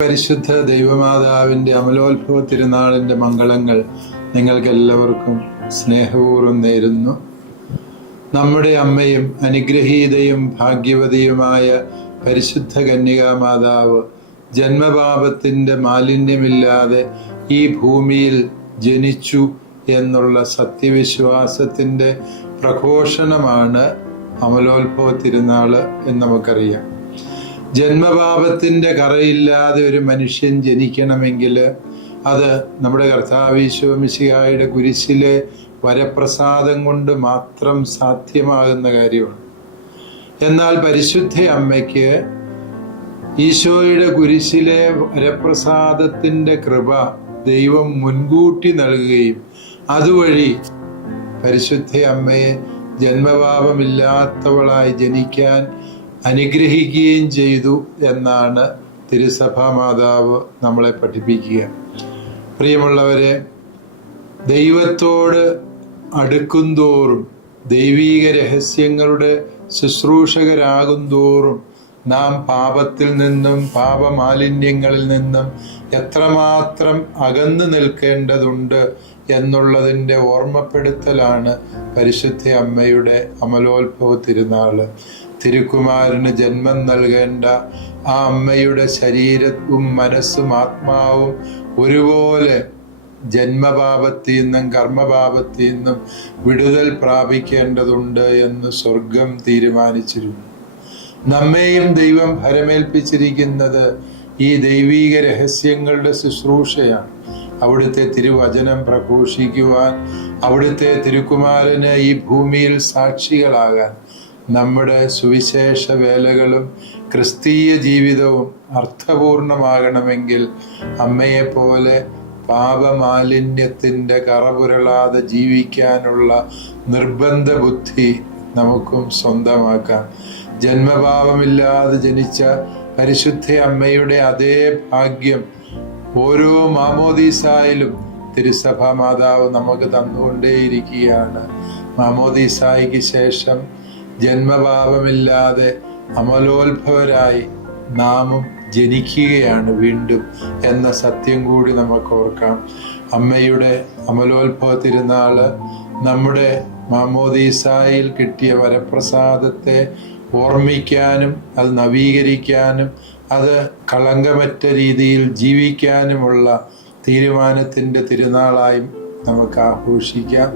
പരിശുദ്ധ ദൈവമാതാവിൻ്റെ അമലോത്ഭവ തിരുനാളിൻ്റെ മംഗളങ്ങൾ നിങ്ങൾക്കെല്ലാവർക്കും സ്നേഹപൂർവ്വം നേരുന്നു. നമ്മുടെ അമ്മയും അനുഗ്രഹീതയും ഭാഗ്യവതിയുമായ പരിശുദ്ധ കന്യകാമാതാവ് ജന്മപാപത്തിൻ്റെ മാലിന്യമില്ലാതെ ഈ ഭൂമിയിൽ ജനിച്ചു എന്നുള്ള സത്യവിശ്വാസത്തിൻ്റെ പ്രഘോഷണമാണ് അമലോത്ഭവ തിരുനാൾ എന്ന് നമുക്കറിയാം. ജന്മപാപത്തിൻ്റെ കറയില്ലാതെ ഒരു മനുഷ്യൻ ജനിക്കണമെങ്കിൽ അത് നമ്മുടെ കർത്താവ് ഈശോ മിശിഹായുടെ കുരിശിലെ വരപ്രസാദം കൊണ്ട് മാത്രം സാധ്യമാകുന്ന കാര്യമാണ്. എന്നാൽ പരിശുദ്ധ അമ്മയ്ക്ക് ഈശോയുടെ കുരിശിലെ വരപ്രസാദത്തിൻ്റെ കൃപ ദൈവം മുൻകൂട്ടി നൽകുകയും അതുവഴി പരിശുദ്ധ അമ്മയെ ജന്മപാപമില്ലാത്തവളായി ജനിക്കാൻ അനുഗ്രഹിക്കുകയും ചെയ്തു എന്നാണ് തിരുസഭാ മാതാവ് നമ്മളെ പഠിപ്പിക്കുക. പ്രിയമുള്ളവരെ, ദൈവത്തോട് അടുക്കുന്തോറും ദൈവീക രഹസ്യങ്ങളുടെ ശുശ്രൂഷകരാകുന്തോറും നാം പാപത്തിൽ നിന്നും പാപമാലിന്യങ്ങളിൽ നിന്നും എത്രമാത്രം അകന്നു നിൽക്കേണ്ടതുണ്ട് എന്നുള്ളതിൻ്റെ ഓർമ്മപ്പെടുത്തലാണ് പരിശുദ്ധ അമ്മയുടെ അമലോത്ഭവ തിരുനാള്. തിരുക്കുമാരന് ജന്മം നൽകേണ്ട ആ അമ്മയുടെ ശരീരവും മനസ്സും ആത്മാവും ഒരുപോലെ ജന്മപാപത്തിൽ നിന്നും കർമ്മപാപത്തിൽ നിന്നും വിടുതൽ പ്രാപിക്കേണ്ടതുണ്ട് എന്ന് സ്വർഗം തീരുമാനിച്ചിരുന്നു. നമ്മെയും ദൈവം ഭരമേൽപ്പിച്ചിരിക്കുന്നത് ഈ ദൈവീക രഹസ്യങ്ങളുടെ ശുശ്രൂഷയാണ്. അവിടുത്തെ തിരുവചനം പ്രഘോഷിക്കുവാൻ, അവിടുത്തെ തിരുക്കുമാരന് ഈ ഭൂമിയിൽ സാക്ഷികളാകാൻ. നമ്മുടെ സുവിശേഷ വേലകളും ക്രിസ്തീയ ജീവിതവും അർത്ഥപൂർണമാകണമെങ്കിൽ അമ്മയെപ്പോലെ പാപമാലിന്യത്തിൻ്റെ കറപുരളാതെ ജീവിക്കാനുള്ള നിർബന്ധ ബുദ്ധി നമുക്കും സ്വന്തമാക്കാം. ജന്മപാപമില്ലാതെ ജനിച്ച പരിശുദ്ധ അമ്മയുടെ അതേ ഭാഗ്യം ഓരോ മാമോദീസായിലും തിരുസഭാ മാതാവ് നമുക്ക് തന്നുകൊണ്ടേയിരിക്കുകയാണ്. മാമോദീസായിക്ക് ശേഷം ജന്മപാപമില്ലാതെ അമലോത്ഭവരായി നാമും ജനിക്കുകയാണ് വീണ്ടും എന്ന സത്യം കൂടി നമുക്ക് ഓർക്കാം. അമ്മയുടെ അമലോത്ഭവ തിരുനാള് നമ്മുടെ മാമോദീസായിൽ കിട്ടിയ വരപ്രസാദത്തെ ഓർമ്മിക്കാനും അത് നവീകരിക്കാനും അത് കളങ്കമറ്റ രീതിയിൽ ജീവിക്കാനുമുള്ള തീരുമാനത്തിൻ്റെ തിരുനാളായും നമുക്ക് ആഘോഷിക്കാം.